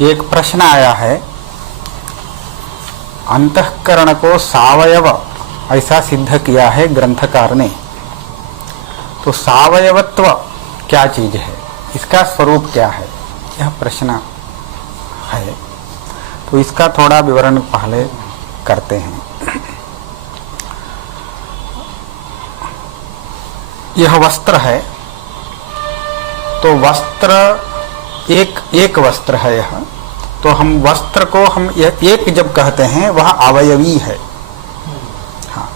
एक प्रश्न आया है, अंतःकरण को सावयव ऐसा सिद्ध किया है ग्रंथकार ने, तो सावयवत्व क्या चीज है, इसका स्वरूप क्या है, यह प्रश्न है। तो इसका थोड़ा विवरण पहले करते हैं। यह वस्त्र है, तो वस्त्र एक वस्त्र है यह, तो हम वस्त्र को हम एक जब कहते हैं वह अवयवी है। हाँ,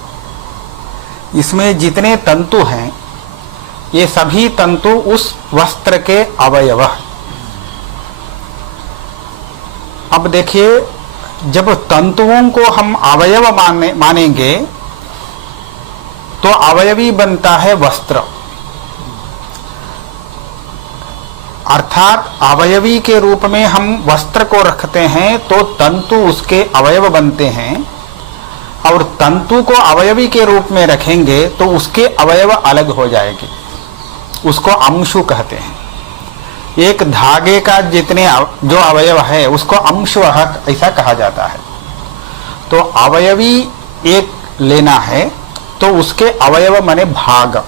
इसमें जितने तंतु हैं ये सभी तंतु उस वस्त्र के अवयव हैं। अब देखिए, जब तंतुओं को हम अवयव मानेंगे तो अवयवी बनता है वस्त्र, अर्थात अवयवी के रूप में हम वस्त्र को रखते हैं तो तंतु उसके अवयव बनते हैं, और तंतु को अवयवी के रूप में रखेंगे तो उसके अवयव अलग हो जाएंगे, उसको अंशु कहते हैं। एक धागे का जितने जो अवयव है उसको अंशवाहक ऐसा कहा जाता है। तो अवयवी एक लेना है तो उसके अवयव माने भाग।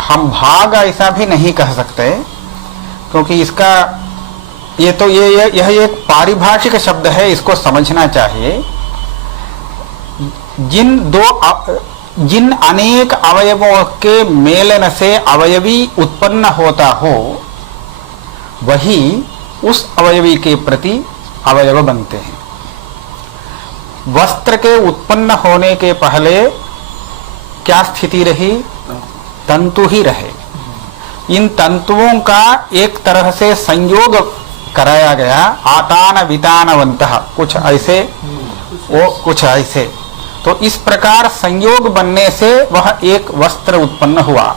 हम भाग ऐसा भी नहीं कह सकते, क्योंकि इसका यह एक पारिभाषिक शब्द है, इसको समझना चाहिए। जिन अनेक अवयवों के मेलन से अवयवी उत्पन्न होता हो, वही उस अवयवी के प्रति अवयव बनते हैं। वस्त्र के उत्पन्न होने के पहले क्या स्थिति रही? तंतु ही रहे। इन तंतुओं का एक तरह से संयोग कराया गया, आतान वितानवंतः, कुछ ऐसे वो कुछ ऐसे। तो इस प्रकार संयोग बनने से वह एक वस्त्र उत्पन्न हुआ।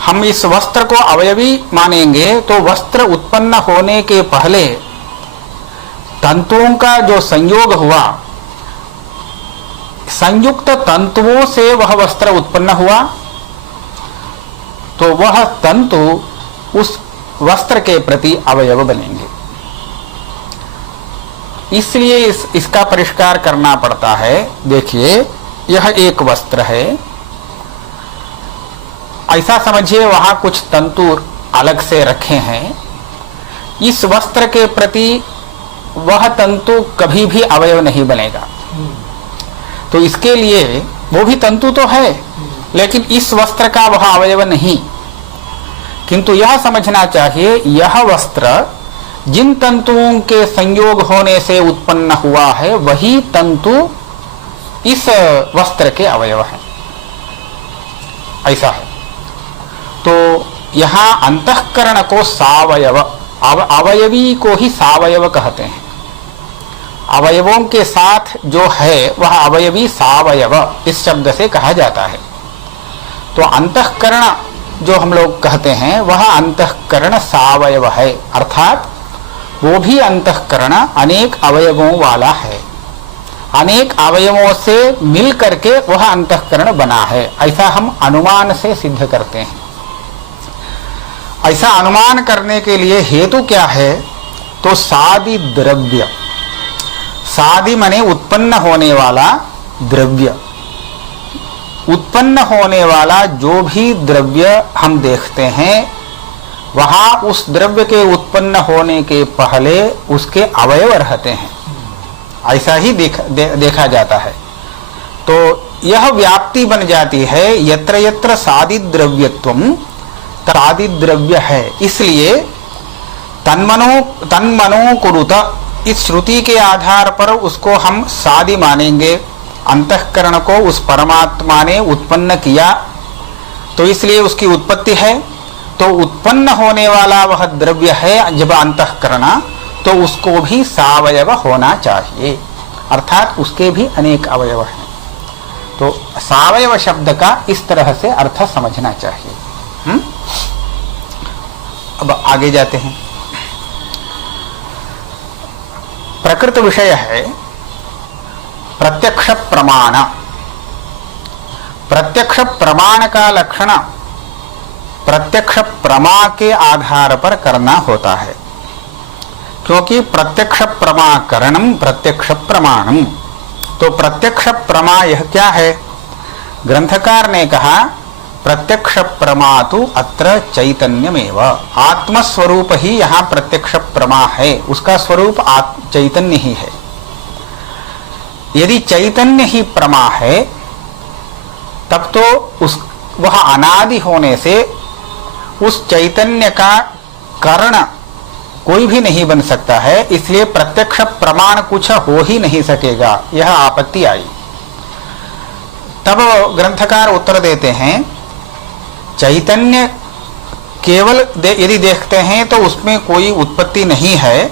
हम इस वस्त्र को अवयवी मानेंगे तो वस्त्र उत्पन्न होने के पहले तंतुओं का जो संयोग हुआ, संयुक्त तंतुओं से वह वस्त्र उत्पन्न हुआ, तो वह तंतु उस वस्त्र के प्रति अवयव बनेंगे। इसलिए इसका परिष्कार करना पड़ता है। देखिए, यह एक वस्त्र है, ऐसा समझिए वहां कुछ तंतु अलग से रखे हैं। इस वस्त्र के प्रति वह तंतु कभी भी अवयव नहीं बनेगा। तो इसके लिए वो भी तंतु तो है, लेकिन इस वस्त्र का वह अवयव नहीं। किंतु यह समझना चाहिए, यह वस्त्र जिन तंतुओं के संयोग होने से उत्पन्न हुआ है, वही तंतु इस वस्त्र के अवयव हैं, ऐसा है। तो यहां अंतःकरण को सावयव, अवयवी को ही सावयव कहते हैं। अवयवों के साथ जो है वह अवयवी सावयव इस शब्द से कहा जाता है। तो अंतःकरण जो हम लोग कहते हैं वह अंतःकरण सावयव है, अर्थात वो भी अंतःकरण अनेक अवयवों वाला है। अनेक अवयवों से मिल करके वह अंतःकरण बना है, ऐसा हम अनुमान से सिद्ध करते हैं। ऐसा अनुमान करने के लिए हेतु क्या है? तो सादि द्रव्य, सादि माने उत्पन्न होने वाला द्रव्य। उत्पन्न होने वाला जो भी द्रव्य हम देखते हैं, वहां उस द्रव्य के उत्पन्न होने के पहले उसके अवयव रहते हैं, ऐसा ही देखा जाता है। तो यह व्याप्ति बन जाती है, यत्र यत्र सादि द्रव्यत्वम सादि द्रव्य है। इसलिए तन्मनो कुरुत, इस श्रुति के आधार पर उसको हम सादि मानेंगे। अंतःकरण को उस परमात्मा ने उत्पन्न किया, तो इसलिए उसकी उत्पत्ति है। तो उत्पन्न होने वाला वह द्रव्य है जब अंतःकरण, तो उसको भी सावयव होना चाहिए, अर्थात उसके भी अनेक अवयव हैं। तो सावयव शब्द का इस तरह से अर्थ समझना चाहिए। अब आगे जाते हैं। प्रकृत विषय है प्रत्यक्ष प्रमाण। प्रत्यक्ष प्रमाण का लक्षण प्रत्यक्ष प्रमा के आधार पर करना होता है। क्योंकि प्रत्यक्ष प्रमाकरणम प्रत्यक्ष प्रमाणम। तो प्रत्यक्ष प्रमा यह क्या है? ग्रंथकार ने कहा प्रत्यक्ष प्रमातु अत्र चैतन्यमेव। आत्मस्वरूप ही यहाँ प्रत्यक्ष प्रमा है, उसका स्वरूप चैतन्य ही है। यदि चैतन्य ही प्रमा है तब तो वह अनादि होने से उस चैतन्य का कारण कोई भी नहीं बन सकता है, इसलिए प्रत्यक्ष प्रमाण कुछ हो ही नहीं सकेगा, यह आपत्ति आई। तब ग्रंथकार उत्तर देते हैं चैतन्य केवल यदि देखते हैं तो उसमें कोई उत्पत्ति नहीं है,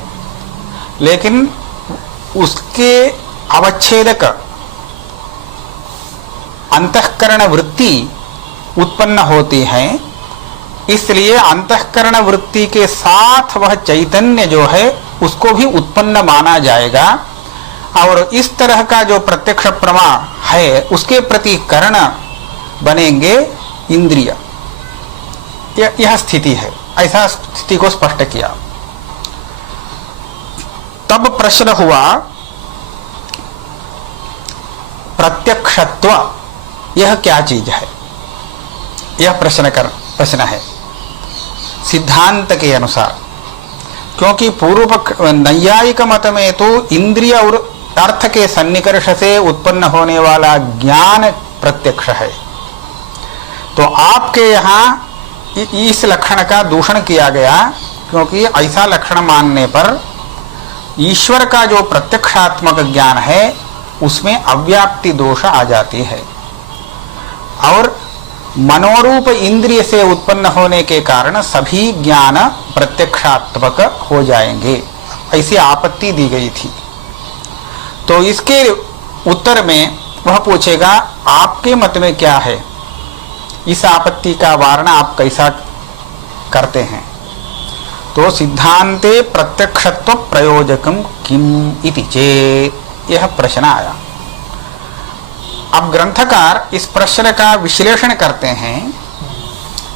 लेकिन उसके अवच्छेदक अंतःकरण वृत्ति उत्पन्न होती है, इसलिए अंतःकरण वृत्ति के साथ वह चैतन्य जो है उसको भी उत्पन्न माना जाएगा। और इस तरह का जो प्रत्यक्ष प्रमा है उसके प्रति कारण बनेंगे इंद्रिय। यह स्थिति है, ऐसा स्थिति को स्पष्ट किया। तब प्रश्न हुआ प्रत्यक्षत्व यह क्या चीज है? यह प्रश्न है सिद्धांत के अनुसार, क्योंकि पूर्व नैयायिक मत में तो इंद्रिय और अर्थ के सन्निकर्ष से उत्पन्न होने वाला ज्ञान प्रत्यक्ष है। तो आपके यहाँ इस लक्षण का दूषण किया गया, क्योंकि ऐसा लक्षण मानने पर ईश्वर का जो प्रत्यक्षात्मक ज्ञान है उसमें अव्याप्ति दोष आ जाती है, और मनोरूप इंद्रिय से उत्पन्न होने के कारण सभी ज्ञान प्रत्यक्षात्मक हो जाएंगे, ऐसी आपत्ति दी गई थी। तो इसके उत्तर में वह पूछेगा आपके मत में क्या है, इस आपत्ति का वारणा आप कैसा करते हैं? तो सिद्धांते प्रत्यक्षत्व प्रयोजकम किम इति चेत्, यह प्रश्न आया। अब ग्रंथकार इस प्रश्न का विश्लेषण करते हैं।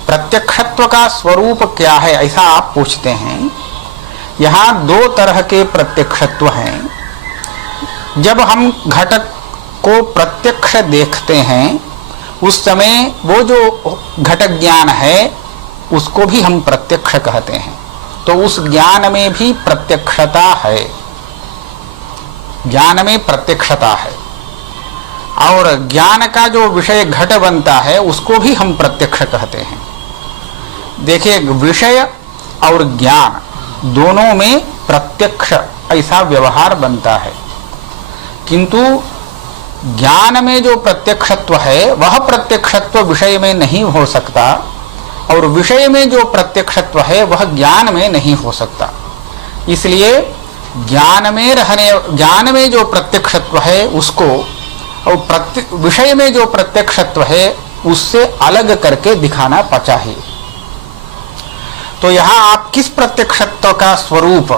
प्रत्यक्षत्व का स्वरूप क्या है ऐसा आप पूछते हैं। यहाँ दो तरह के प्रत्यक्षत्व हैं। जब हम घटक को प्रत्यक्ष देखते हैं उस समय वो जो घटक ज्ञान है उसको भी हम प्रत्यक्ष कहते हैं। तो उस ज्ञान में भी प्रत्यक्षता है, ज्ञान में प्रत्यक्षता है। और ज्ञान का जो विषय घट बनता है उसको भी हम प्रत्यक्ष कहते हैं। देखिए, विषय और ज्ञान दोनों में प्रत्यक्ष ऐसा व्यवहार बनता है, किंतु ज्ञान में जो प्रत्यक्षत्व है वह प्रत्यक्षत्व विषय में नहीं हो सकता, और विषय में जो प्रत्यक्षत्व है वह ज्ञान में नहीं हो सकता। इसलिए ज्ञान में जो प्रत्यक्षत्व है उसको और विषय में जो प्रत्यक्षत्व है उससे अलग करके दिखाना चाहिए। तो यहाँ आप किस प्रत्यक्षत्व का स्वरूप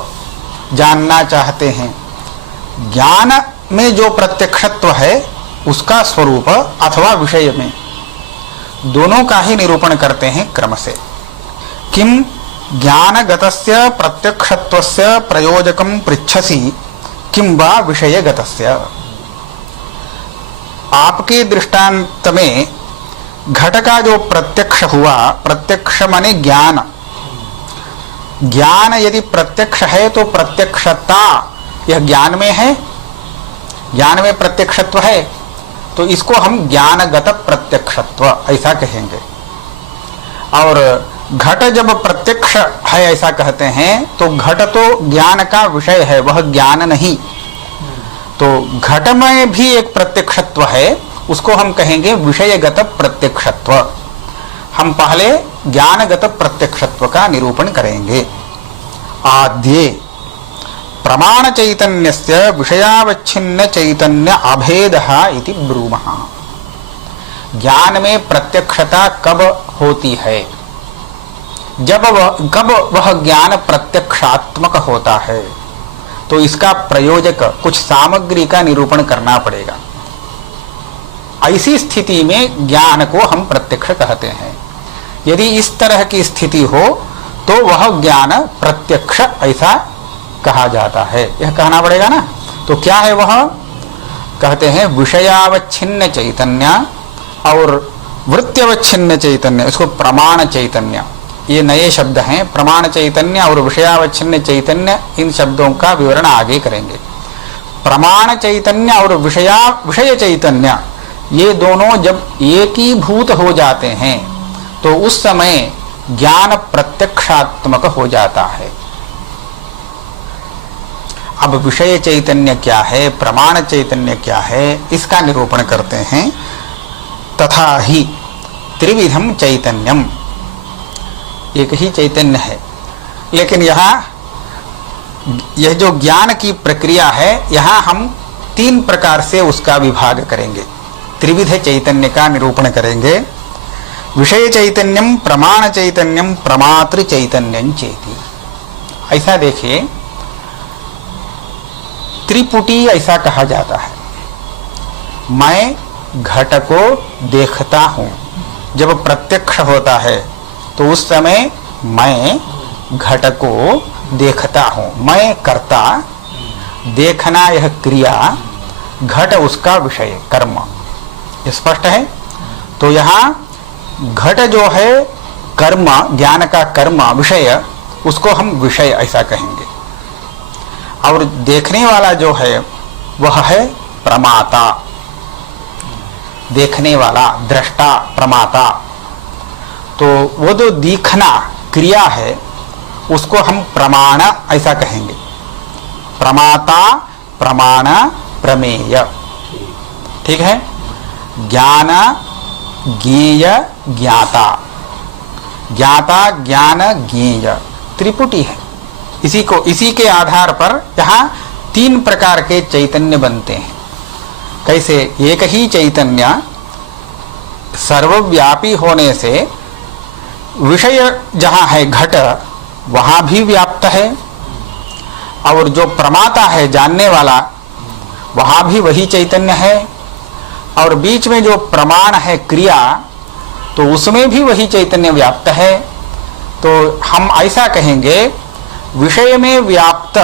जानना चाहते हैं? ज्ञान में जो प्रत्यक्षत्व है उसका स्वरूप अथवा विषय में? दोनों का ही निरूपण करते हैं क्रम से। किम ज्ञानगतस्य प्रत्यक्षत्वस्य प्रयोजकम पृच्छसि किम वा विषयगतस्य। आपके दृष्टांत में घट का जो प्रत्यक्ष हुआ, प्रत्यक्ष माने ज्ञान, ज्ञान यदि प्रत्यक्ष है तो प्रत्यक्षता यह ज्ञान में है, ज्ञान में प्रत्यक्षत्व है, तो इसको हम ज्ञानगत प्रत्यक्षत्व ऐसा कहेंगे। और घट जब प्रत्यक्ष है ऐसा कहते हैं तो घट तो ज्ञान का विषय है, वह ज्ञान नहीं। तो घट में भी एक प्रत्यक्षत्व है, उसको हम कहेंगे विषयगत प्रत्यक्षत्व। हम पहले ज्ञानगत प्रत्यक्षत्व का निरूपण करेंगे। आद्ये प्रमाण चैतन्यस्य विषयावच्छिन्न चैतन्य अभेदः इति ब्रूमः। ज्ञान में प्रत्यक्षता कब होती है? कब वह ज्ञान प्रत्यक्षात्मक होता है? तो इसका प्रयोजक कुछ सामग्री का निरूपण करना पड़ेगा। ऐसी स्थिति में ज्ञान को हम प्रत्यक्ष कहते हैं। यदि इस तरह की स्थिति हो तो वह ज्ञान प्रत्यक्ष ऐसा कहा जाता है, यह कहना पड़ेगा ना। तो क्या है वह? कहते हैं विषयावच्छिन्न चैतन्य और वृत्त्यवच्छिन्न चैतन्य, इसको प्रमाण चैतन्य, ये नए शब्द हैं। प्रमाण चैतन्य और विषयावच्छिन्न चैतन्य, इन शब्दों का विवरण आगे करेंगे। प्रमाण चैतन्य और विषय चैतन्य, ये दोनों जब एकीभूत हो जाते हैं तो उस समय ज्ञान प्रत्यक्षात्मक हो जाता है। अब विषय चैतन्य क्या है, प्रमाण चैतन्य क्या है, इसका निरूपण करते हैं। तथा ही त्रिविधम चैतन्यम, एक ही चैतन्य है, लेकिन यह जो ज्ञान की प्रक्रिया है, यहाँ हम 3 प्रकार से उसका विभाग करेंगे। त्रिविध चैतन्य का निरूपण करेंगे। विषय चैतन्यम, प्रमाण चैतन्यम, प्रमातृ चैतन्यं चेति। ऐसा देखिए, त्रिपुटी ऐसा कहा जाता है। मैं घट को देखता हूँ, जब प्रत्यक्ष होता है तो उस समय मैं घट को देखता हूँ। मैं कर्ता, देखना यह क्रिया, घट उसका विषय, कर्म। स्पष्ट है? तो यहाँ घट जो है कर्म, ज्ञान का कर्म, विषय, उसको हम विषय ऐसा कहेंगे। और देखने वाला जो है वह है प्रमाता, देखने वाला, दृष्टा, प्रमाता। तो वो जो दिखना क्रिया है उसको हम प्रमाण ऐसा कहेंगे। प्रमाता, प्रमाण, प्रमेय, ठीक है। ज्ञान, ज्ञेय, ज्ञाता, ज्ञाता, ज्ञान, ज्ञेय, त्रिपुटी है। इसी के आधार पर यहाँ 3 प्रकार के चैतन्य बनते हैं। कैसे? एक ही चैतन्य सर्वव्यापी होने से विषय जहाँ है घट, वहाँ भी व्याप्त है, और जो प्रमाता है, जानने वाला, वहाँ भी वही चैतन्य है, और बीच में जो प्रमाण है क्रिया, तो उसमें भी वही चैतन्य व्याप्त है। तो हम ऐसा कहेंगे, विषय में व्याप्त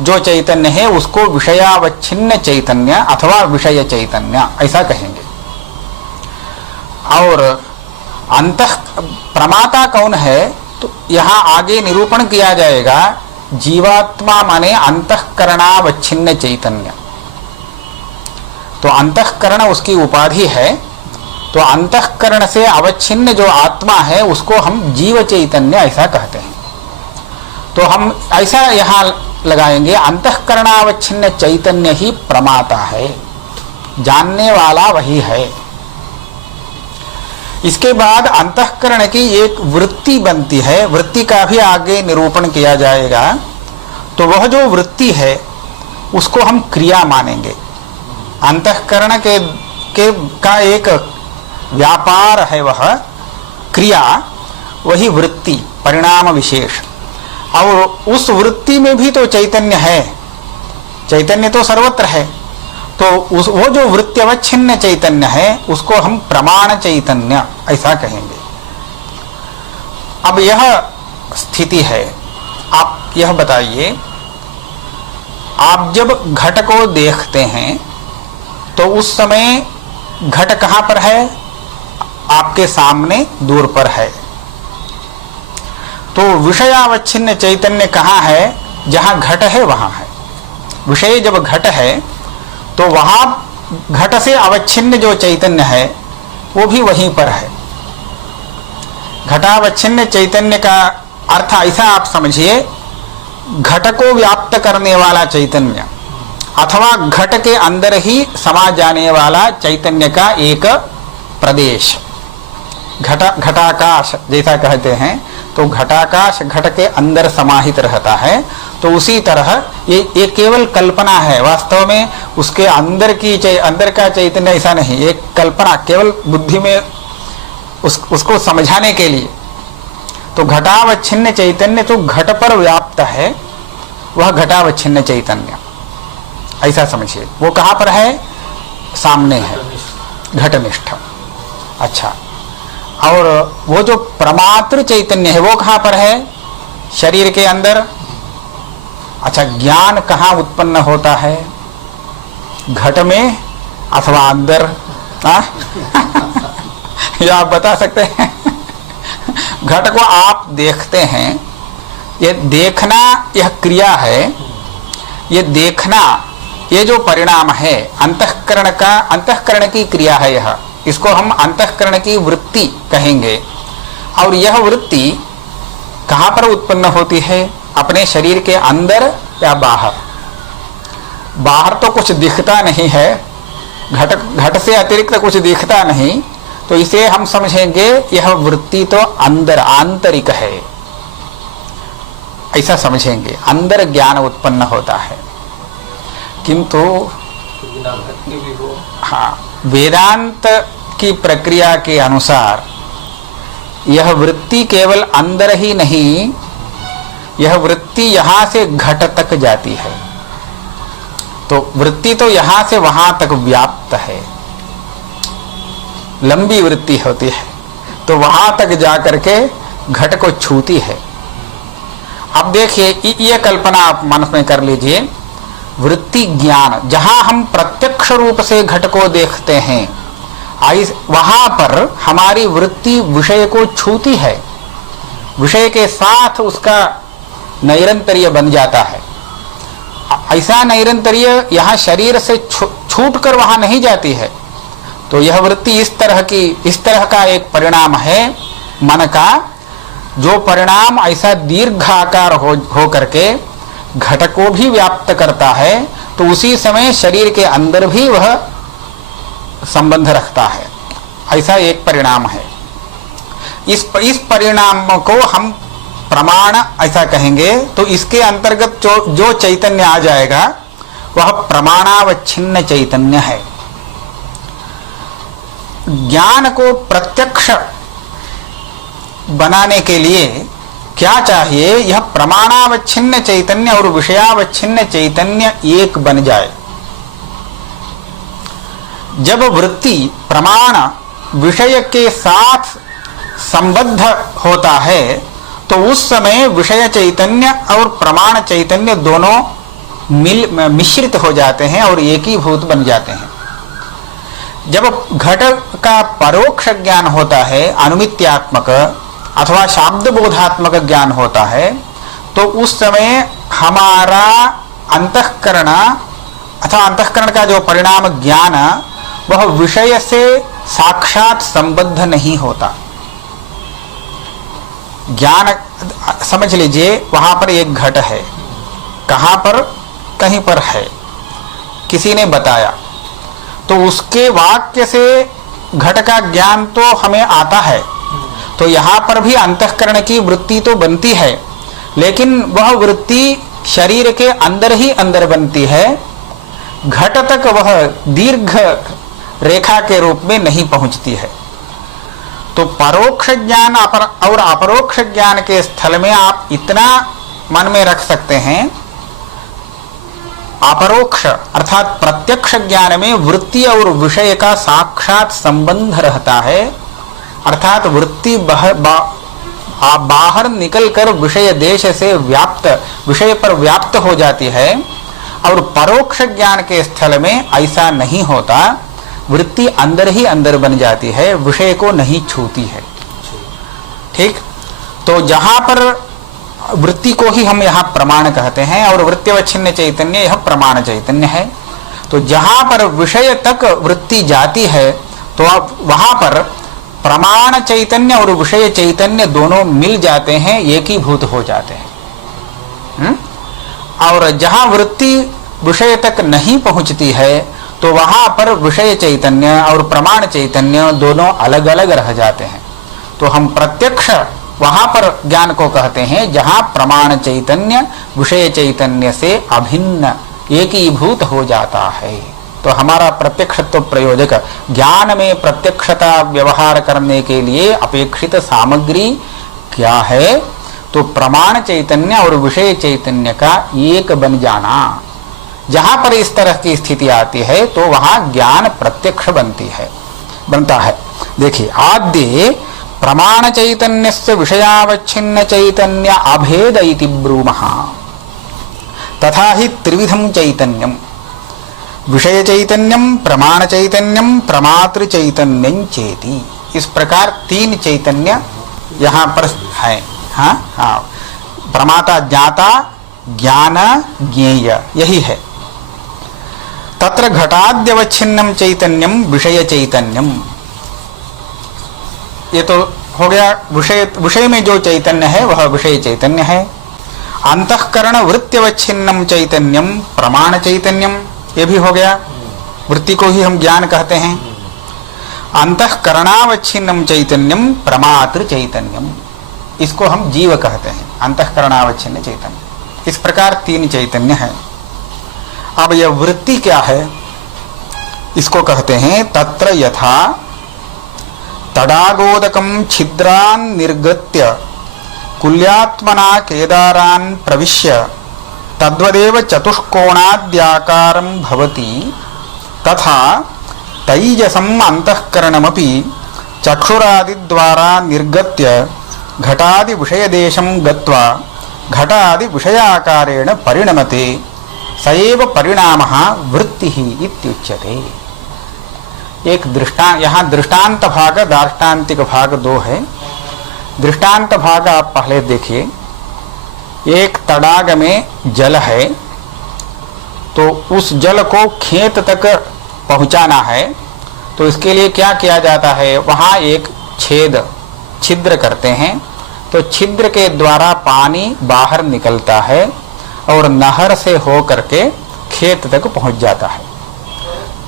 जो चैतन्य है उसको विषयावच्छिन्न चैतन्य अथवा विषय चैतन्य ऐसा कहेंगे। और अंतः प्रमाता कौन है? तो यहाँ आगे निरूपण किया जाएगा। जीवात्मा माने अंतःकरणावच्छिन्न चैतन्य। तो अंतःकरण उसकी उपाधि है, तो अंतःकरण से अवच्छिन्न जो आत्मा है उसको हम जीव चैतन्य ऐसा कहते हैं। तो हम ऐसा यहाँ लगाएंगे, अंतःकरणावच्छिन्न चैतन्य ही प्रमाता है, जानने वाला वही है। इसके बाद अंतःकरण की एक वृत्ति बनती है, वृत्ति का भी आगे निरूपण किया जाएगा। तो वह जो वृत्ति है उसको हम क्रिया मानेंगे। अंतःकरण का एक व्यापार है, वह क्रिया, वही वृत्ति, परिणाम विशेष। और उस वृत्ति में भी तो चैतन्य है, चैतन्य तो सर्वत्र है। तो वो जो वृत्त्यवच्छिन्न चैतन्य है उसको हम प्रमाण चैतन्य ऐसा कहेंगे। अब यह स्थिति है। आप यह बताइए, आप जब घट को देखते हैं तो उस समय घट कहाँ पर है? आपके सामने, दूर पर है। तो विषयावच्छिन्न चैतन्य कहाँ है? जहाँ घट है वहाँ है। विषय जब घट है तो वहाँ घट से अवच्छिन्न जो चैतन्य है वो भी वहीं पर है। घटावच्छिन्न चैतन्य का अर्थ ऐसा आप समझिए, घट को व्याप्त करने वाला चैतन्य अथवा घट के अंदर ही समा जाने वाला चैतन्य का एक प्रदेश, घटाकाश जैसा कहते हैं। तो घटाकाश घट के अंदर समाहित रहता है। तो उसी तरह ये केवल कल्पना है, वास्तव में उसके अंदर का चैतन्य ऐसा नहीं, एक कल्पना केवल बुद्धि में उसको समझाने के लिए। तो घटावच्छिन्न चैतन्य जो घट पर व्याप्त है वह घटावच्छिन्न चैतन्य ऐसा समझिए। वो कहाँ पर है? सामने है, घटनिष्ठ। अच्छा, और वो जो प्रमातृ चैतन्य है वो कहाँ पर है? शरीर के अंदर। अच्छा, ज्ञान कहाँ उत्पन्न होता है? घट में अथवा अंदर? या आप बता सकते हैं? घट को आप देखते हैं, ये देखना, यह क्रिया है, ये देखना, ये जो परिणाम है अंतःकरण का, अंतःकरण की क्रिया है यह, इसको हम अंतःकरण की वृत्ति कहेंगे। और यह वृत्ति कहाँ पर उत्पन्न होती है? अपने शरीर के अंदर या बाहर? बाहर तो कुछ दिखता नहीं है, घट से अतिरिक्त कुछ दिखता नहीं, तो इसे हम समझेंगे यह वृत्ति तो अंदर, आंतरिक है, ऐसा समझेंगे। अंदर ज्ञान उत्पन्न होता है। किंतु हाँ, वेदांत की प्रक्रिया के अनुसार यह वृत्ति केवल अंदर ही नहीं, यह वृत्ति यहां से घट तक जाती है। तो वृत्ति तो यहां से वहां तक व्याप्त है, लंबी वृत्ति होती है, तो वहां तक जाकर के घट को छूती है। अब देखिए, ये कल्पना आप मन में कर लीजिए, वृत्ति ज्ञान, जहां हम प्रत्यक्ष रूप से घट को देखते हैं, वहां पर हमारी वृत्ति विषय को छूती है, विषय के साथ उसका नैरंतर्य बन जाता है। ऐसा नैरंतर्य यहाँ शरीर से छूट कर वहां नहीं जाती है। तो यह वृत्ति इस तरह का एक परिणाम है मन का, जो परिणाम ऐसा दीर्घाकार हो करके घट को भी व्याप्त करता है, तो उसी समय शरीर के अंदर भी वह संबंध रखता है। ऐसा एक परिणाम है। इस परिणाम को हम प्रमाण ऐसा कहेंगे। तो इसके अंतर्गत जो चैतन्य आ जाएगा वह प्रमाणावच्छिन्न चैतन्य है। ज्ञान को प्रत्यक्ष बनाने के लिए क्या चाहिए? यह प्रमाणावच्छिन्न चैतन्य और विषयावच्छिन्न चैतन्य एक बन जाए। जब वृत्ति प्रमाण विषय के साथ संबद्ध होता है, तो उस समय विषय चैतन्य और प्रमाण चैतन्य दोनों मिश्रित हो जाते हैं और एकीभूत बन जाते हैं। जब घट का परोक्ष ज्ञान होता है, अनुमित्यात्मक अथवा शाब्द बोधात्मक ज्ञान होता है, तो उस समय हमारा अंतःकरण अथवा अंतःकरण का जो परिणाम ज्ञान, वह विषय से साक्षात संबद्ध नहीं होता। ज्ञान समझ लीजिए, वहां पर एक घट है, कहां पर? कहीं पर है, किसी ने बताया, तो उसके वाक्य से घट का ज्ञान तो हमें आता है। तो यहां पर भी अंतःकरण की वृत्ति तो बनती है, लेकिन वह वृत्ति शरीर के अंदर ही अंदर बनती है, घट तक वह दीर्घ रेखा के रूप में नहीं पहुंचती है। तो परोक्ष ज्ञान और अपरोक्ष ज्ञान के स्थल में आप इतना मन में रख सकते हैं, अपरोक्ष अर्थात प्रत्यक्ष ज्ञान में वृत्ति और विषय का साक्षात संबंध रहता है, अर्थात वृत्ति बाहर निकलकर विषय देश से विषय पर व्याप्त हो जाती है। और परोक्ष ज्ञान के स्थल में ऐसा नहीं होता, वृत्ति अंदर ही अंदर बन जाती है, विषय को नहीं छूती है। ठीक, तो जहां पर वृत्ति को ही हम यहाँ प्रमाण कहते हैं, और वृत्त्यवच्छिन्न चैतन्य यह प्रमाण चैतन्य है। तो जहां पर विषय तक वृत्ति जाती है, तो अब वहां पर प्रमाण चैतन्य और विषय चैतन्य दोनों मिल जाते हैं, एकीभूत हो जाते हैं। और जहां वृत्ति विषय तक नहीं पहुंचती है, तो वहां पर विषय चैतन्य और प्रमाण चैतन्य दोनों अलग अलग रह जाते हैं। तो हम प्रत्यक्ष वहां पर ज्ञान को कहते हैं जहां प्रमाण चैतन्य विषय चैतन्य से अभिन्न एकीभूत हो जाता है। तो हमारा प्रत्यक्षत्व प्रयोजक ज्ञान में प्रत्यक्षता व्यवहार करने के लिए अपेक्षित सामग्री क्या है? तो प्रमाण चैतन्य और विषय चैतन्य का एक बन जाना। जहां पर इस तरह की स्थिति आती है, तो वहां ज्ञान प्रत्यक्ष बनता है। देखिए, आद्य प्रमाण चैतन्यस्य विषयावच्छिन्न चैतन्य अभेद इति ब्रूमः। तथा ही त्रिविधम चैतन्यम, विषय चैतन्यम, प्रमाण चैतन्यम, प्रमातृ चैतन्यं चेति। इस प्रकार तीन चैतन्य यहाँ पर है। हाँ हाँ, प्रमाता ज्ञाता, ज्ञान ज्ञेय, यही है। तत्र घटाद्यवच्छिन्नम चैतन्यम विषय चैतन्यम। ये तो हो गया विषय में जो चैतन्य है वह विषय चैतन्य है। अंतःकरण वृत्त्यवच्छिन्नम चैतन्यम प्रमाण चैतन्यम, ये भी हो गया, वृत्ति को ही हम ज्ञान कहते हैं। अंतःकरणावच्छिन्नम चैतन्यम प्रमातृ चैतन्यम, इसको हम जीव कहते हैं, अंतःकरणावच्छिन्न चैतन्य। इस प्रकार तीन चैतन्य है। अब यह वृत्ति क्या है, इसको कहते हैं तत्र यथा तडागोदकम छिद्रान निर्गत्य कुल्यात्मना केदारान प्रविश्य तद्वदेव चतुष्कोणाद्याकारं भवति, तथा तैजसम् अंतःकरणमपि चक्षुरादिद्वारा निर्गत्य घटादि विषयदेशं गत्वा घटादि विषयाकारेण परिणमते, स एव परिणामः वृत्तिः इत्युच्यते। एक दृष्टांत, यहाँ दृष्टांत भाग दार्ष्टान्तिक भाग दो है। दृष्टांत भाग आप पहले देखिए। एक तडाग में जल है, तो उस जल को खेत तक पहुंचाना है, तो इसके लिए क्या किया जाता है, वहाँ एक छिद्र करते हैं, तो छिद्र के द्वारा पानी बाहर निकलता है और नहर से हो करके खेत तक पहुंच जाता है।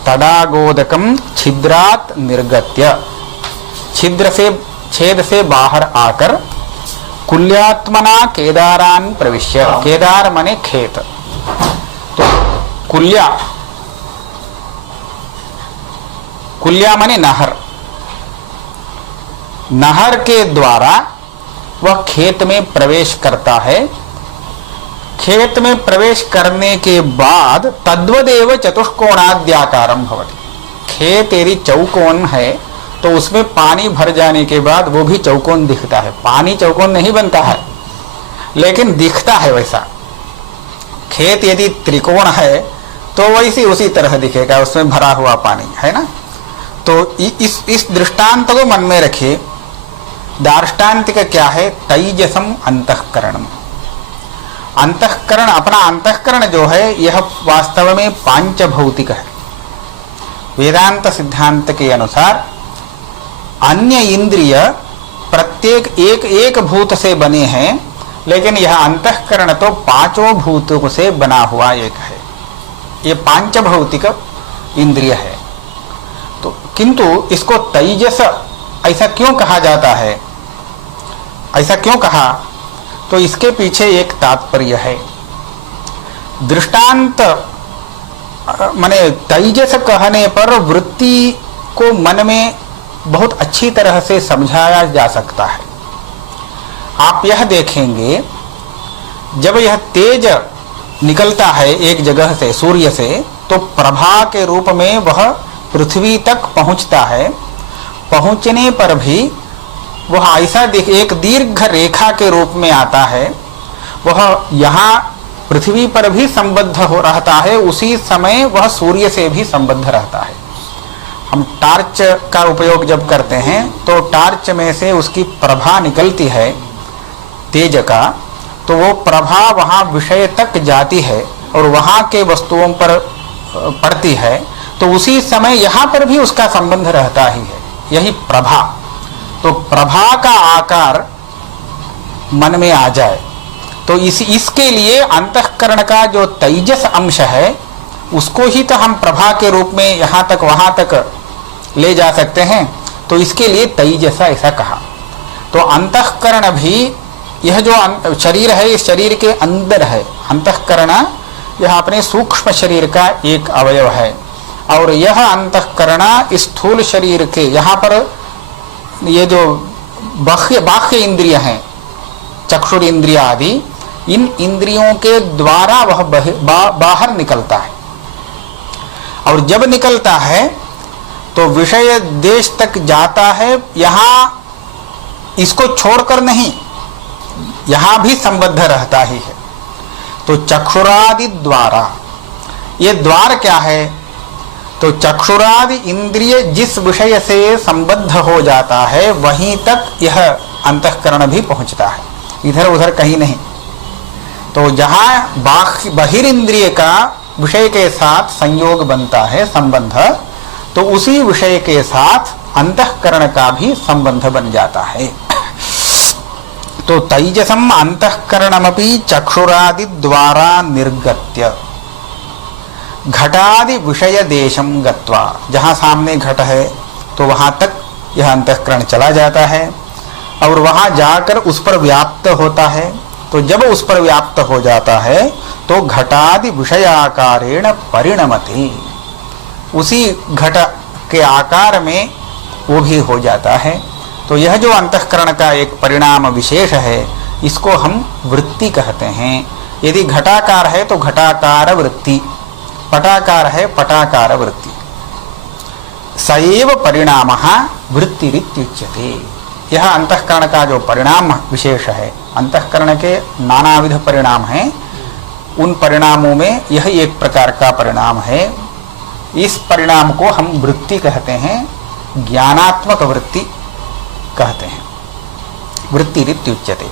तडागोदकम छिद्रात निर्गत्य, छेद से बाहर आकर कुल्यात्मना केदारान प्रविश्य, केदार माने खेत, तो कुल्या माने नहर, नहर के द्वारा वह खेत में प्रवेश करता है। खेत में प्रवेश करने के बाद तद्वदेव चतुष्कोणाद्याकारं भवति। खेत यदि चौकोन है तो उसमें पानी भर जाने के बाद वो भी चौकोन दिखता है। पानी चौकोन नहीं बनता है, लेकिन दिखता है वैसा। खेत यदि त्रिकोण है तो वैसे उसी तरह दिखेगा, उसमें भरा हुआ पानी है ना। तो इस दृष्टांत को मन में रखिए। दार्ष्टान्तिक क्या है, तैजसम अंतःकरणम। अंतःकरण, अपना अंतःकरण जो है यह वास्तव में पांच भौतिक है। वेदांत सिद्धांत के अनुसार अन्य इंद्रिय प्रत्येक एक एक भूत से बने हैं, लेकिन यह अंतःकरण तो पांचों भूतों से बना हुआ एक है। ये पांच भौतिक इंद्रिय है। तो किंतु इसको तैजस ऐसा क्यों कहा जाता है, ऐसा क्यों कहा, तो इसके पीछे एक तात्पर्य है। दृष्टांत माने तैजस कहने पर वृत्ति को मन में बहुत अच्छी तरह से समझाया जा सकता है। आप यह देखेंगे, जब यह तेज निकलता है एक जगह से, सूर्य से, तो प्रभा के रूप में वह पृथ्वी तक पहुंचता है। पहुंचने पर भी वह ऐसा एक दीर्घ रेखा के रूप में आता है। वह यहाँ पृथ्वी पर भी संबद्ध हो रहता है, उसी समय वह सूर्य से भी संबद्ध रहता है। हम टार्च का उपयोग जब करते हैं तो टार्च में से उसकी प्रभा निकलती है तेज का, तो वो प्रभा वहाँ विषय तक जाती है और वहाँ के वस्तुओं पर पड़ती है, तो उसी समय यहाँ पर भी उसका संबंध रहता ही है, यही प्रभा। तो प्रभा का आकार मन में आ जाए, तो इसके लिए अंतःकरण का जो तैजस अंश है उसको ही तो हम प्रभा के रूप में यहाँ तक वहाँ तक ले जा सकते हैं। तो इसके लिए तैजस ऐसा कहा। तो अंतःकरण भी, यह जो शरीर है, इस शरीर के अंदर है अंतःकरण, यह अपने सूक्ष्म शरीर का एक अवयव है। और यह अंतःकरण इस स्थूल शरीर के, यहाँ पर ये जो बाह्य इंद्रिय हैं, चक्षुर इंद्रिय आदि, इन इंद्रियों के द्वारा वह बाहर निकलता है। और जब निकलता है तो विषय देश तक जाता है। यहाँ इसको छोड़कर नहीं, यहाँ भी संबद्ध रहता ही है। तो चक्षुरादि द्वारा, ये द्वार क्या है? तो चक्षुरादि इंद्रिय जिस विषय से संबद्ध हो जाता है वहीं तक यह अंतःकरण भी पहुंचता है, इधर उधर कहीं नहीं। तो जहां बहिरिंद्रिय का विषय के साथ संयोग बनता है, संबंध, तो उसी विषय के साथ अंतःकरण का भी संबंध बन जाता है। तो तैजसम अंतःकरणमपि चक्षुरादि द्वारा निर्गत्य घटादि विषय देशम गत्वा, जहां सामने घट है तो वहां तक यह अंतःकरण चला जाता है और वहां जाकर उस पर व्याप्त होता है। तो जब उस पर व्याप्त हो जाता है तो घटादि विषयाकारेण परिणमति, उसी घट के आकार में वो भी हो जाता है। तो यह जो अंतःकरण का एक परिणाम विशेष है, इसको हम वृत्ति कहते हैं। यदि घटाकार है तो घटाकार वृत्ति, पटाकार है पटाकार वृत्ति, सएव परिणामः वृत्तिरित्युच्यते। यह अंतःकरण का जो परिणाम विशेष है, अंतःकरण के नानाविध परिणाम हैं, उन परिणामों में यह एक प्रकार का परिणाम है। इस परिणाम को हम वृत्ति कहते हैं, ज्ञानात्मक वृत्ति कहते हैं, वृत्तिरित्युच्यते।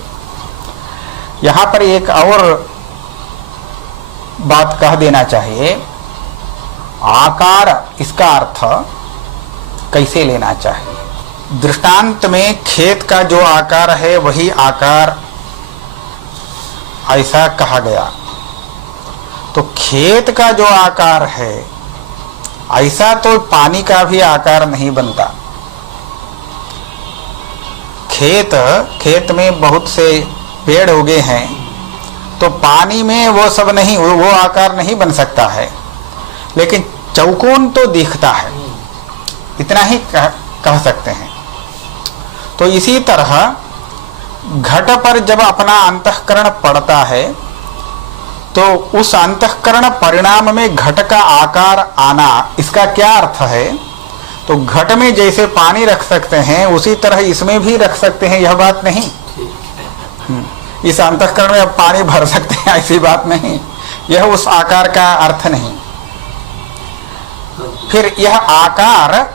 यहाँ पर एक और बात कह देना चाहिए, आकार, इसका अर्थ कैसे लेना चाहिए। दृष्टांत में खेत का जो आकार है वही आकार ऐसा कहा गया, तो खेत का जो आकार है ऐसा तो पानी का भी आकार नहीं बनता। खेत में बहुत से पेड़ उगे हैं, तो पानी में वो सब नहीं, वो आकार नहीं बन सकता है, लेकिन चौकोन तो दिखता है, इतना ही कह सकते हैं। तो इसी तरह घट पर जब अपना अंतःकरण पड़ता है तो उस अंतःकरण परिणाम में घट का आकार आना, इसका क्या अर्थ है? तो घट में जैसे पानी रख सकते हैं उसी तरह इसमें भी रख सकते हैं, यह बात नहीं। इस अंतःकरण में अब पानी भर सकते हैं ऐसी बात नहीं, यह उस आकार का अर्थ नहीं। फिर यह आकार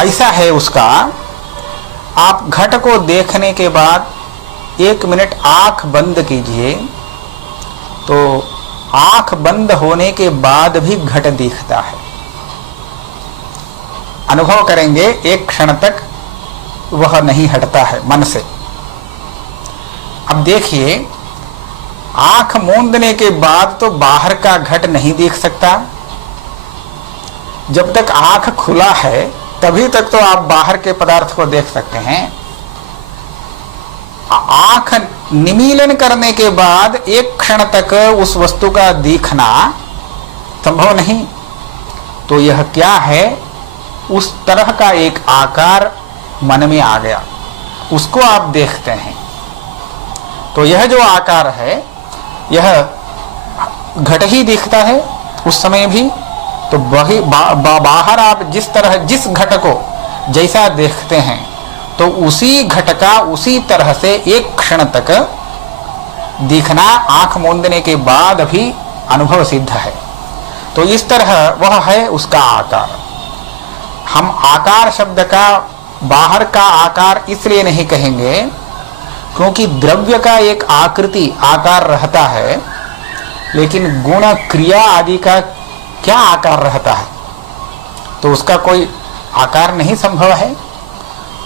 ऐसा है उसका, आप घट को देखने के बाद 1 मिनट आंख बंद कीजिए तो आंख बंद होने के बाद भी घट दिखता है। अनुभव करेंगे, एक क्षण तक वह नहीं हटता है मन से। अब देखिए, आंख मूंदने के बाद तो बाहर का घट नहीं देख सकता, जब तक आंख खुला है तभी तक तो आप बाहर के पदार्थ को देख सकते हैं। आंख निमीलन करने के बाद एक क्षण तक उस वस्तु का दिखना संभव नहीं। तो यह क्या है? उस तरह का एक आकार मन में आ गया, उसको आप देखते हैं। तो यह जो आकार है यह घट ही दिखता है उस समय भी। तो बाहर आप जिस तरह जिस घट को जैसा देखते हैं तो उसी घट का उसी तरह से एक क्षण तक दिखना आंख मूंदने के बाद भी अनुभव सिद्ध है। तो इस तरह वह है उसका आकार। हम आकार शब्द का बाहर का आकार इसलिए नहीं कहेंगे क्योंकि द्रव्य का एक आकृति आकार रहता है, लेकिन गुण क्रिया आदि का क्या आकार रहता है? तो उसका कोई आकार नहीं संभव है।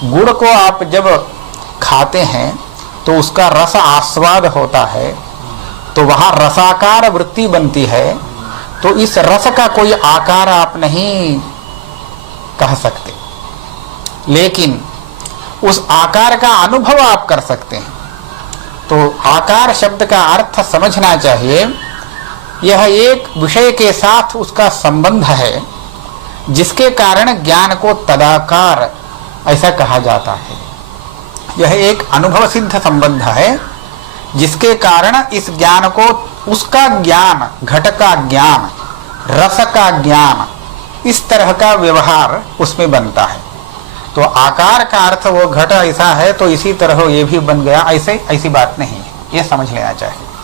गुड़ को आप जब खाते हैं तो उसका रस आस्वाद होता है, तो वहां रसाकार वृत्ति बनती है। तो इस रस का कोई आकार आप नहीं कह सकते, लेकिन उस आकार का अनुभव आप कर सकते हैं। तो आकार शब्द का अर्थ समझना चाहिए, यह एक विषय के साथ उसका संबंध है जिसके कारण ज्ञान को तदाकार ऐसा कहा जाता है। यह एक अनुभव सिद्ध संबंध है जिसके कारण इस ज्ञान को, उसका ज्ञान, घट का ज्ञान, रस का ज्ञान, इस तरह का व्यवहार उसमें बनता है। तो आकार का अर्थ वो घट ऐसा है तो इसी तरह ये भी बन गया, ऐसी बात नहीं है, ये समझ लेना चाहिए।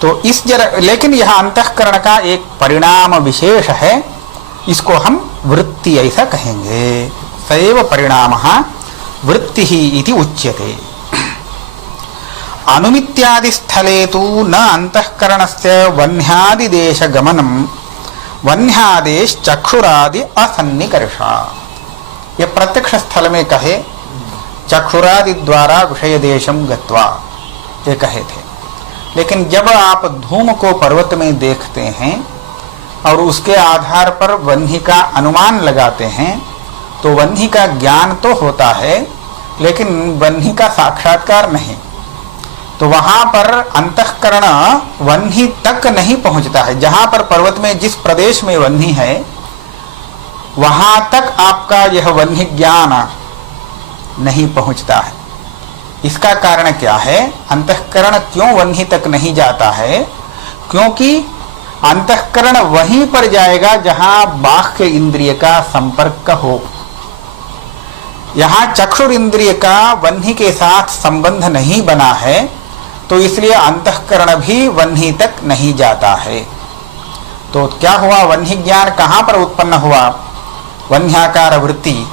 तो इस लेकिन यह अंतःकरण का एक परिणाम विशेष है, इसको हम वृत्ति ऐसा कहेंगे। सैव परिणामः वृत्तिः इति उच्यते। अनुमित्यादि स्थले तु न अंतःकरणस्य वह्न्यादिदेश गमनम वह्न्यादेश चक्षुरादि असन्निकर्षा। ये प्रत्यक्ष स्थल में कहे चक्षुरादि द्वारा विषय देशम गत्वा, ये कहे थे। लेकिन जब आप धूम को पर्वत में देखते हैं और उसके आधार पर वह्नि का अनुमान लगाते हैं, तो वह्नि का ज्ञान तो होता है लेकिन वह्नि का साक्षात्कार नहीं। तो वहां पर अंतःकरण वह्नि तक नहीं पहुंचता है। जहां पर पर्वत में जिस प्रदेश में वह्नि है वहां तक आपका यह वह्नि ज्ञान नहीं पहुंचता है। इसका कारण क्या है? अंतःकरण क्यों वह्नि तक नहीं जाता है? क्योंकि अंतःकरण वहीं पर जाएगा जहां बाह्य इंद्रिय का संपर्क हो। यहां चक्षुर इंद्रिय का वह्नि के साथ संबंध नहीं बना है, तो इसलिए अंतःकरण भी वह्नि तक नहीं जाता है। तो क्या हुआ? वह्नि ज्ञान कहां पर उत्पन्न हुआ? वह्न्याकार वृत्ति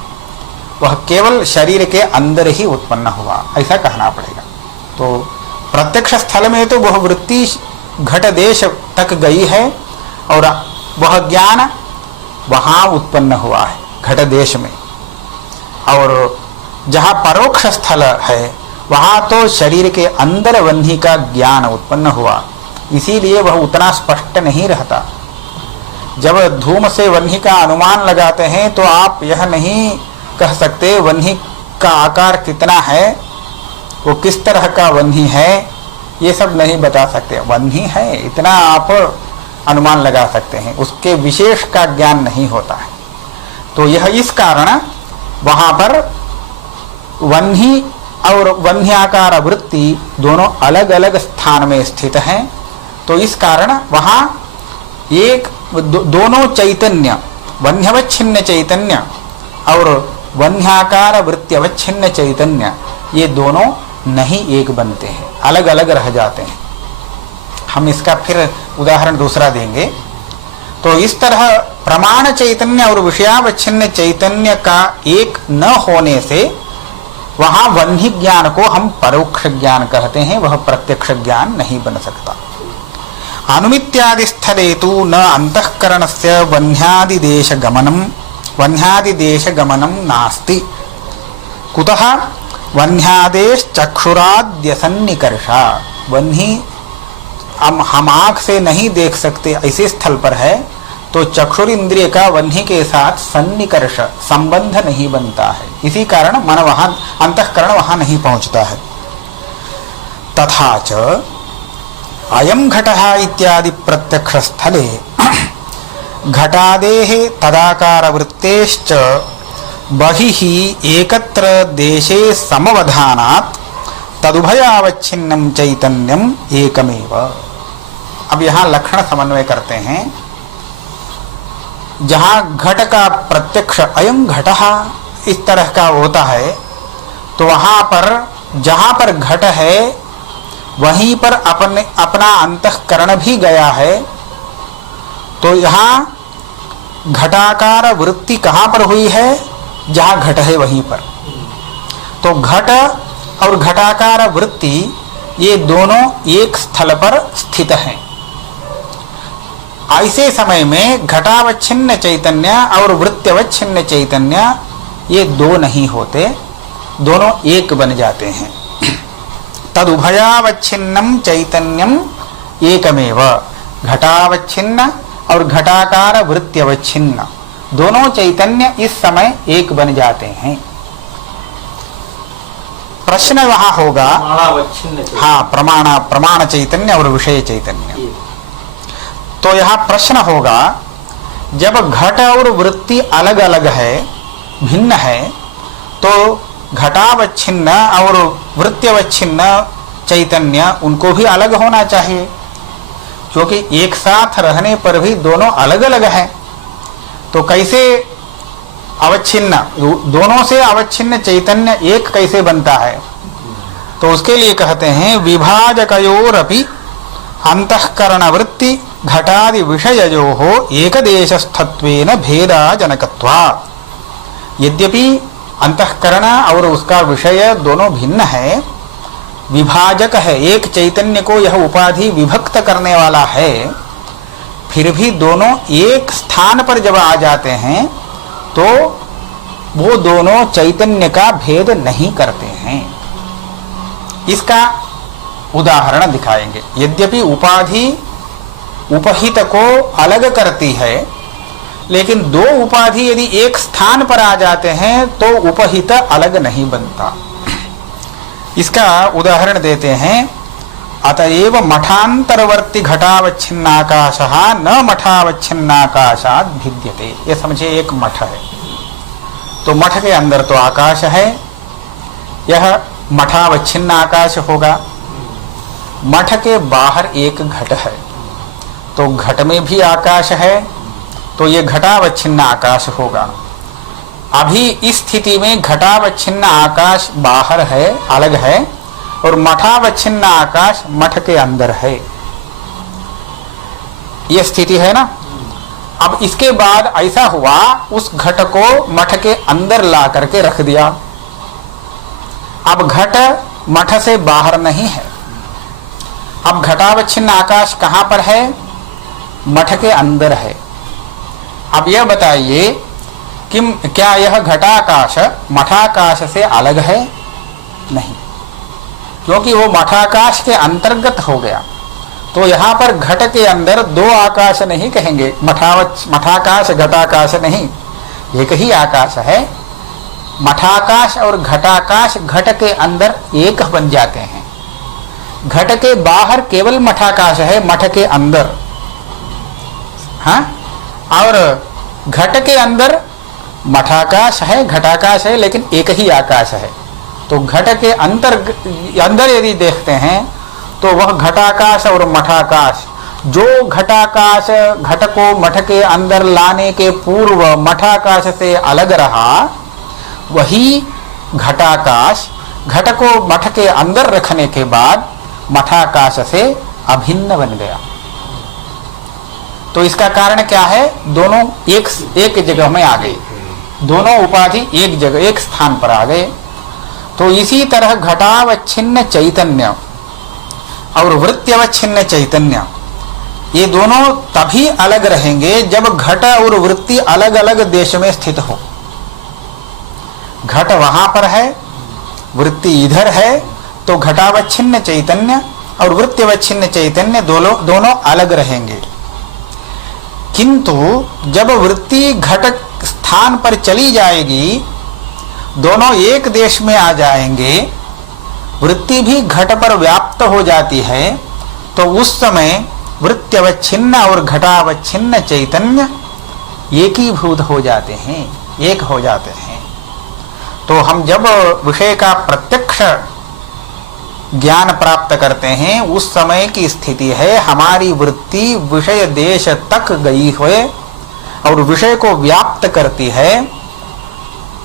वह केवल शरीर के अंदर ही उत्पन्न हुआ, ऐसा कहना पड़ेगा। तो प्रत्यक्ष स्थल में तो वह वृत्ति घट देश तक गई है और वह ज्ञान वहां उत्पन्न हुआ है घट देश में। और जहां परोक्ष स्थल है वहां तो शरीर के अंदर वह्नि का ज्ञान उत्पन्न हुआ, इसीलिए वह उतना स्पष्ट नहीं रहता। जब धूम से वह्नि का अनुमान लगाते हैं तो आप यह नहीं कह सकते वह्नि का आकार कितना है, वो किस तरह का वह्नि है, ये सब नहीं बता सकते। वह्नि है इतना आप अनुमान लगा सकते हैं, उसके विशेष का ज्ञान नहीं होता है। तो यह इस कारण वहां पर वह्नि और वह्न्याकार वृत्ति दोनों अलग अलग स्थान में स्थित हैं। तो इस कारण वहां एक दोनों चैतन्य, वह्न्यवच्छिन्न चैतन्य और वह्न्याकार वृत्त्यवच्छिन्न चैतन्य, ये दोनों नहीं एक बनते हैं, अलग अलग रह जाते हैं। हम इसका फिर उदाहरण दूसरा देंगे। तो इस तरह प्रमाण चैतन्य और विषयावच्छिन्न चैतन्य का एक न होने से वहां वह्नि ज्ञान को हम परोक्ष ज्ञान कहते हैं, वह प्रत्यक्ष ज्ञान नहीं बन सकता। अनुमित्यादि स्थले तु न अंतःकरणस्य वह्न्यादिदेश गमनम नास्ति। कुतः? वह्न्यादेश चक्षुराद्यसन्निकर्षा। वह्नि हम आंख से नहीं देख सकते ऐसे स्थल पर है तो चक्षुर इंद्रिय का वह्नि के साथ सन्निकर्ष संबंध नहीं बनता है, इसी कारण मन वहां अंतःकरण वहां नहीं पहुंचता है। तथा च अयम घटः इत्यादि प्रत्यक्ष स्थले घटादेः तदाकार वृत्तेश्च बहिः एकत्र देशे समवधानात् तदुभयावच्छिन्नं चैतन्यम एकमेव। अब यहाँ लक्षण समन्वय करते हैं। जहाँ घट का प्रत्यक्ष अयम घटः इस तरह का होता है, तो वहाँ पर जहाँ पर घट है वहीं पर अपना अंतःकरण भी गया है। तो यहाँ घटाकार वृत्ति कहाँ पर हुई है? जहाँ घट है वहीं पर। तो घट और घटाकार वृत्ति ये दोनों एक स्थल पर स्थित हैं। ऐसे समय में घटावच्छिन्न चैतन्य और वृत्त्यवच्छिन्न चैतन्य ये दो नहीं होते, दोनों एक बन जाते हैं। तदुभयावच्छिन्नम चैतन्यम एकमेव। घटावच्छिन्न और घटाकार वृत्त्यवच्छिन्न दोनों चैतन्य इस समय एक बन जाते हैं। प्रश्न वहां होगा, हाँ, प्रमाण चैतन्य और विषय चैतन्य। तो यहाँ प्रश्न होगा, जब घट और वृत्ति अलग अलग है, भिन्न है, तो घटावच्छिन्न और वृत्त्यवच्छिन्न चैतन्य उनको भी अलग होना चाहिए, क्योंकि एक साथ रहने पर भी दोनों अलग अलग हैं। तो कैसे अवच्छिन्न, दोनों से अवच्छिन्न चैतन्य एक कैसे बनता है? तो उसके लिए कहते हैं विभाजकयोरपि अंतःकरण वृत्ति घटादि विषययोः एकदेशस्थत्वेन भेदाजनकत्वात्। यद्यपि अंतःकरण और उसका विषय दोनों भिन्न है, विभाजक है, एक चैतन्य को यह उपाधि विभक्त करने वाला है, फिर भी दोनों एक स्थान पर जब आ जाते हैं तो वो दोनों चैतन्य का भेद नहीं करते हैं। इसका उदाहरण दिखाएंगे। यद्यपि उपाधि उपहित को अलग करती है, लेकिन दो उपाधि यदि एक स्थान पर आ जाते हैं तो उपहित अलग नहीं बनता। इसका उदाहरण देते हैं। अतएव मठांतरवर्ती घटावच्छिन्नाकाशः न मठावच्छिन्नाकाशात् भिद्यते। ये समझे, एक मठ है तो मठ के अंदर तो आकाश है, यह मठावच्छिन्न आकाश होगा। मठ के बाहर एक घट है तो घट में भी आकाश है, तो ये घटावच्छिन्न आकाश होगा। अभी इस स्थिति में घटावच्छिन्न आकाश बाहर है, अलग है, और मठावच्छिन्न आकाश मठ के अंदर है। यह स्थिति है ना। अब इसके बाद ऐसा हुआ, उस घट को मठ के अंदर ला करके रख दिया। अब घट मठ से बाहर नहीं है। अब घटावच्छिन्न आकाश कहां पर है? मठ के अंदर है। अब यह बताइए कि क्या यह घटाकाश मठाकाश से अलग है? नहीं, क्योंकि वो मठाकाश के अंतर्गत हो गया। तो यहाँ पर घट के अंदर दो आकाश नहीं कहेंगे, मठाकाश घटाकाश नहीं, एक ही आकाश है। मठाकाश और घटाकाश घट के अंदर एक बन जाते हैं। घट के बाहर केवल मठाकाश है, मठ के अंदर, हाँ, और घट के अंदर मठाकाश है, घटाकाश है, लेकिन एक ही आकाश है। तो घट के अंदर यदि देखते हैं तो वह घटाकाश और मठाकाश, जो घटाकाश घट को मठ के अंदर लाने के पूर्व मठाकाश से अलग रहा, वही घटाकाश घट को मठ के अंदर रखने के बाद मठाकाश से अभिन्न बन गया। तो इसका कारण क्या है? दोनों एक जगह में आ गए, दोनों उपाधि एक जगह एक स्थान पर आ गए। तो इसी तरह घटावच्छिन्न चैतन्य और वृत्त्यवच्छिन्न चैतन्य, ये दोनों तभी अलग रहेंगे जब घट और वृत्ति अलग अलग देश में स्थित हो। घट वहां पर है, वृत्ति इधर है, तो घटावच्छिन्न चैतन्य और वृत्त्यवच्छिन्न चैतन्य दोनों अलग रहेंगे। किंतु जब वृत्ति घट स्थान पर चली जाएगी, दोनों एक देश में आ जाएंगे, वृत्ति भी घट पर व्याप्त हो जाती है, तो उस समय वृत्त्यवच्छिन्न और घटावच्छिन्न चैतन्य एकीभूत हो जाते हैं, एक हो जाते हैं। तो हम जब विषय का प्रत्यक्ष ज्ञान प्राप्त करते हैं, उस समय की स्थिति है हमारी वृत्ति विषय देश तक गई हुए और विषय को व्याप्त करती है।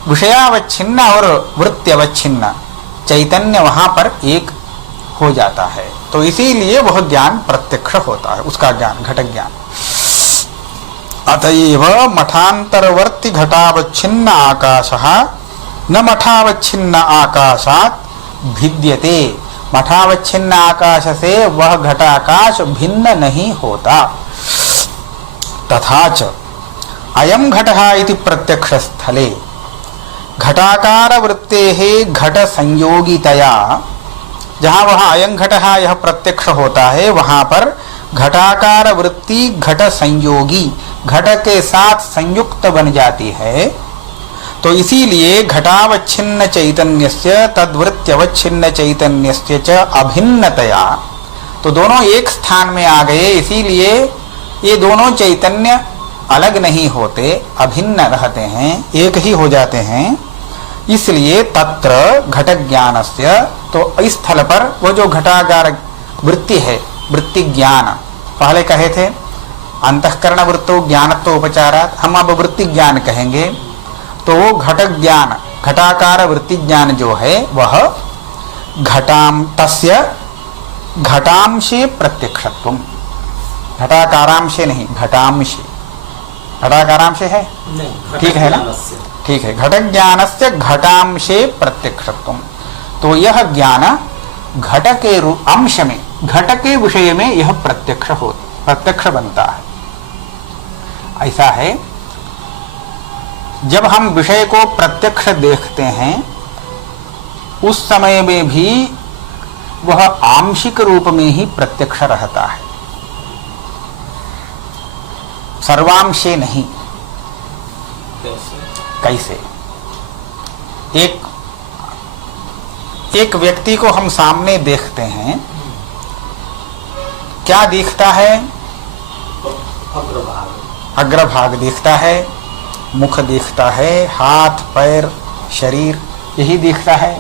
विषयावच्छिन्न और वृत्त्यवच्छिन्न चैतन्य वहां पर एक हो जाता है। तो इसीलिए वह ज्ञान प्रत्यक्ष होता है, उसका ज्ञान घट ज्ञान। अतएव मठांतरवर्ती घटावच्छिन्न आकाशः न मठावच्छिन्न आकाशात् भिद्यते। मठावच्छिन्न आकाश से वह घटाकाश भिन्न नहीं होता। तथा च अयं घटः इति प्रत्यक्ष स्थले घटाकार वृत्तेः घट संयोगितया, जहां वह अयं घटः यह प्रत्यक्ष होता है, वहां पर घटाकार वृत्ति घट संयोगी, घट के साथ संयुक्त बन जाती है। तो इसीलिए घटावच्छिन्न चैतन्यस्य तद्वृत्त्यवच्छिन्न चैतन्यस्य च अभिन्नतया, तो दोनों एक स्थान में आ गए। इसीलिए ये दोनों चैतन्य अलग नहीं होते, अभिन्न रहते हैं, एक ही हो जाते हैं। इसलिए तत्र घट ज्ञानस्य, तो इस स्थल पर वो जो घटाकार वृत्ति है, वृत्ति ज्ञान, पहले कहे थे अंतःकरण वृत्तो ज्ञानत्व उपचारात्, हम अब वृत्ति ज्ञान कहेंगे। तो वो घट ज्ञान, घटाकार वृत्ति ज्ञान जो है, वह घटाम तस्य घटांशे प्रत्यक्षत्वम, घटाकारांशे नहीं, घटांशे, घटाकारांशे है, ठीक है ना, ठीक है। घट ज्ञानस्य घटांशे प्रत्यक्षत्वम, तो यह ज्ञान घट के अंश में, घट के विषय में यह प्रत्यक्ष बनता है। ऐसा है, जब हम विषय को प्रत्यक्ष देखते हैं उस समय में भी वह आंशिक रूप में ही प्रत्यक्ष रहता है, सर्वांशे नहीं। कैसे? एक व्यक्ति को हम सामने देखते हैं, क्या दिखता है? अग्रभाग दिखता है, मुख दिखता है, हाथ पैर शरीर यही दिखता है।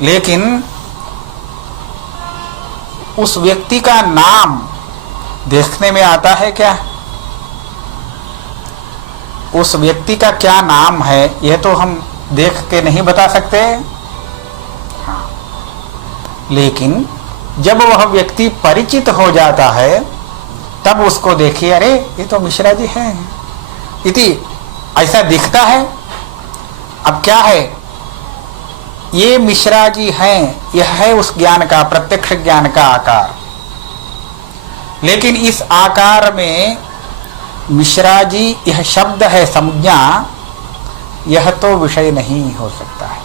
लेकिन उस व्यक्ति का नाम देखने में आता है क्या? उस व्यक्ति का क्या नाम है यह तो हम देख के नहीं बता सकते। हाँ। लेकिन जब वह व्यक्ति परिचित हो जाता है तब उसको देखिए, अरे ये तो मिश्रा जी हैं, इति ऐसा दिखता है। अब क्या है, ये मिश्रा जी हैं, यह है उस ज्ञान का, प्रत्यक्ष ज्ञान का आकार। लेकिन इस आकार में मिश्रा जी यह शब्द है, संज्ञा, यह तो विषय नहीं हो सकता है।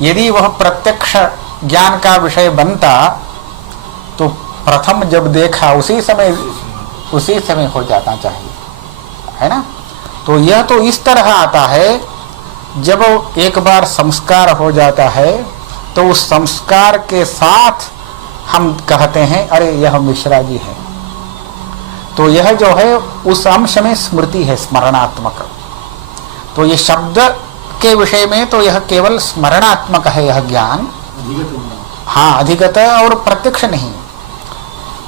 यदि वह प्रत्यक्ष ज्ञान का विषय बनता तो प्रथम जब देखा उसी समय हो जाना चाहिए, है ना। तो यह तो इस तरह आता है, जब एक बार संस्कार हो जाता है तो उस संस्कार के साथ हम कहते हैं अरे यह मिश्रा जी है। तो यह जो है उस अंश में स्मृति है, स्मरणात्मक। तो ये शब्द के विषय में तो यह केवल स्मरणात्मक है यह ज्ञान, हाँ, अधिगत और प्रत्यक्ष नहीं।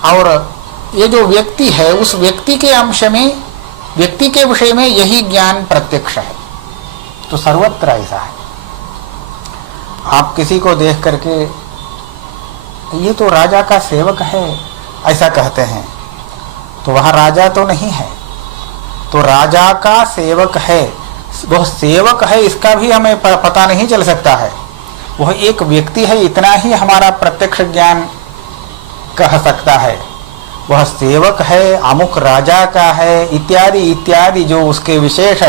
और ये जो व्यक्ति है उस व्यक्ति के अंश में, व्यक्ति के विषय में यही ज्ञान प्रत्यक्ष है। तो सर्वत्र ऐसा है। आप किसी को देख करके ये तो राजा का सेवक है ऐसा कहते हैं, तो वह राजा तो नहीं है। तो राजा का सेवक है, वह सेवक है इसका भी हमें पता नहीं चल सकता है। वह एक व्यक्ति है, इतना ही हमारा प्रत्यक्ष ज्ञान कह सकता है। वह सेवक है, अमुक राजा का है, इत्यादि इत्यादि जो उसके विशेष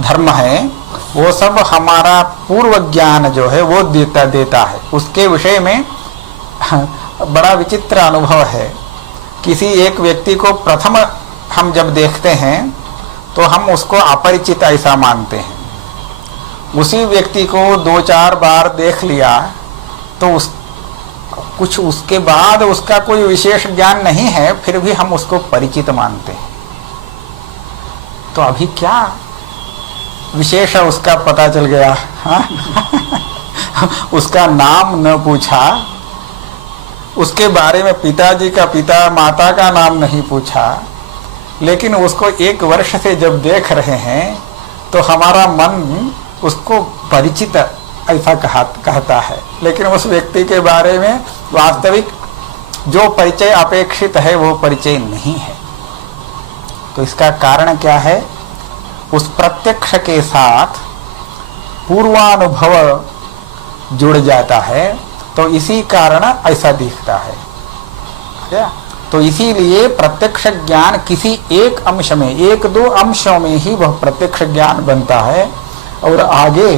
धर्म है, वो सब हमारा पूर्व ज्ञान जो है वो देता है। उसके विषय में बड़ा विचित्र अनुभव है। किसी एक व्यक्ति को प्रथम हम जब देखते हैं तो हम उसको अपरिचित ऐसा मानते हैं। उसी व्यक्ति को 2-4 बार देख लिया तो कुछ उसके बाद उसका कोई विशेष ज्ञान नहीं है, फिर भी हम उसको परिचित मानते हैं। तो अभी क्या विशेष उसका पता चल गया, हाँ? उसका नाम न पूछा, उसके बारे में पिताजी का, पिता माता का नाम नहीं पूछा, लेकिन उसको 1 वर्ष से जब देख रहे हैं तो हमारा मन उसको परिचित ऐसा कहता है। लेकिन उस व्यक्ति के बारे में वास्तविक जो परिचय अपेक्षित है वो परिचय नहीं है। तो इसका कारण क्या है? उस प्रत्यक्ष के साथ पूर्वानुभव जुड़ जाता है, तो इसी कारण ऐसा दिखता है क्या? तो इसीलिए प्रत्यक्ष ज्ञान किसी एक अंश में, 1-2 अंशों में ही वह प्रत्यक्ष ज्ञान बनता है और आगे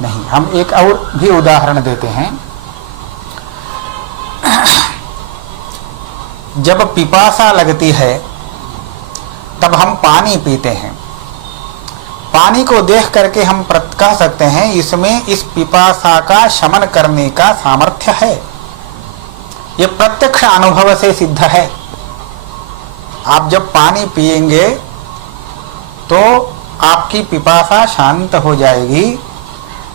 नहीं। हम एक और भी उदाहरण देते हैं। जब पिपासा लगती है तब हम पानी पीते हैं। पानी को देख करके हम कह सकते हैं इसमें इस पिपासा का शमन करने का सामर्थ्य है। ये प्रत्यक्ष अनुभव से सिद्ध है। आप जब पानी पिएंगे तो आपकी पिपासा शांत हो जाएगी।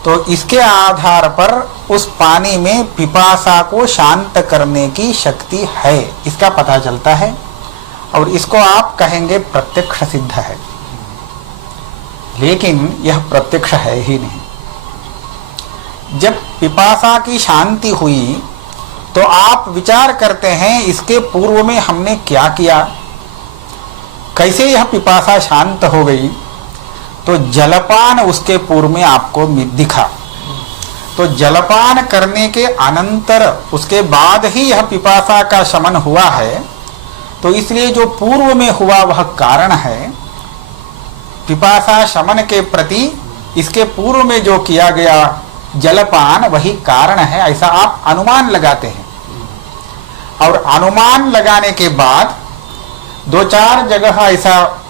तो इसके आधार पर उस पानी में पिपासा को शांत करने की शक्ति है, इसका पता चलता है। और इसको आप कहेंगे प्रत्यक्ष सिद्ध है, लेकिन यह प्रत्यक्ष है ही नहीं। जब पिपासा की शांति हुई तो आप विचार करते हैं इसके पूर्व में हमने क्या किया, कैसे यह पिपासा शांत हो गई। तो जलपान उसके पूर्व में आपको दिखा, तो जलपान करने के अनंतर उसके बाद ही यह पिपासा का शमन हुआ है। तो इसलिए जो पूर्व में हुआ वह कारण है, पिपासा शमन के प्रति इसके पूर्व में जो किया गया जलपान वही कारण है, ऐसा आप अनुमान लगाते हैं। और अनुमान लगाने के बाद दो चार जगह ऐसा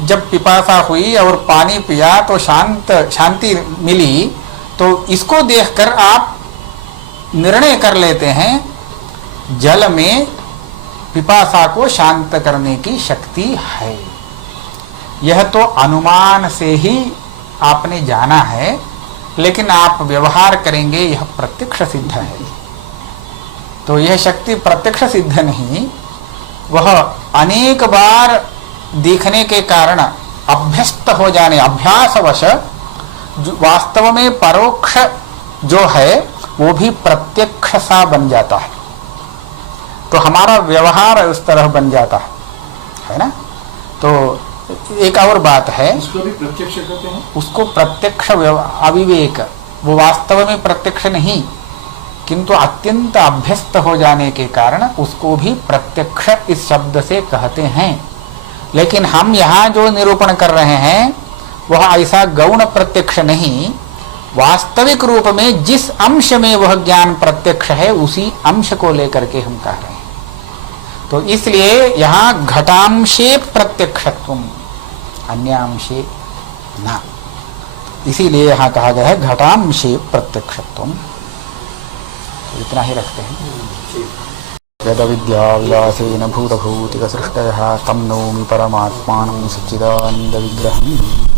जब पिपासा हुई और पानी पिया तो शांति मिली, तो इसको देखकर आप निर्णय कर लेते हैं जल में पिपासा को शांत करने की शक्ति है। यह तो अनुमान से ही आपने जाना है, लेकिन आप व्यवहार करेंगे यह प्रत्यक्ष सिद्ध है। तो यह शक्ति प्रत्यक्ष सिद्ध नहीं, वह अनेक बार देखने के कारण अभ्यस्त हो जाने, अभ्यासवश वास्तव में परोक्ष जो है वो भी प्रत्यक्ष सा बन जाता है। तो हमारा व्यवहार उस तरह बन जाता है ना। तो एक और बात है, उसको भी प्रत्यक्ष कहते हैं। उसको प्रत्यक्ष अविवेक, वो वास्तव में प्रत्यक्ष नहीं, किंतु अत्यंत अभ्यस्त हो जाने के कारण उसको भी प्रत्यक्ष इस शब्द से कहते हैं। लेकिन हम यहाँ जो निरूपण कर रहे हैं वह ऐसा गौण प्रत्यक्ष नहीं, वास्तविक रूप में जिस अंश में वह ज्ञान प्रत्यक्ष है उसी अंश को लेकर के हम कह रहे हैं। तो इसलिए यहाँ घटांशे प्रत्यक्षत्वम अन्यांशे न, इसीलिए यहाँ कहा गया है घटांशे प्रत्यक्षत्वम। तो इतना ही रखते हैं। यद विद्या विलासेन भूतभूतिक सृष्टयः तं नौमि परमात्मानं सच्चिदानंद विग्रहम्।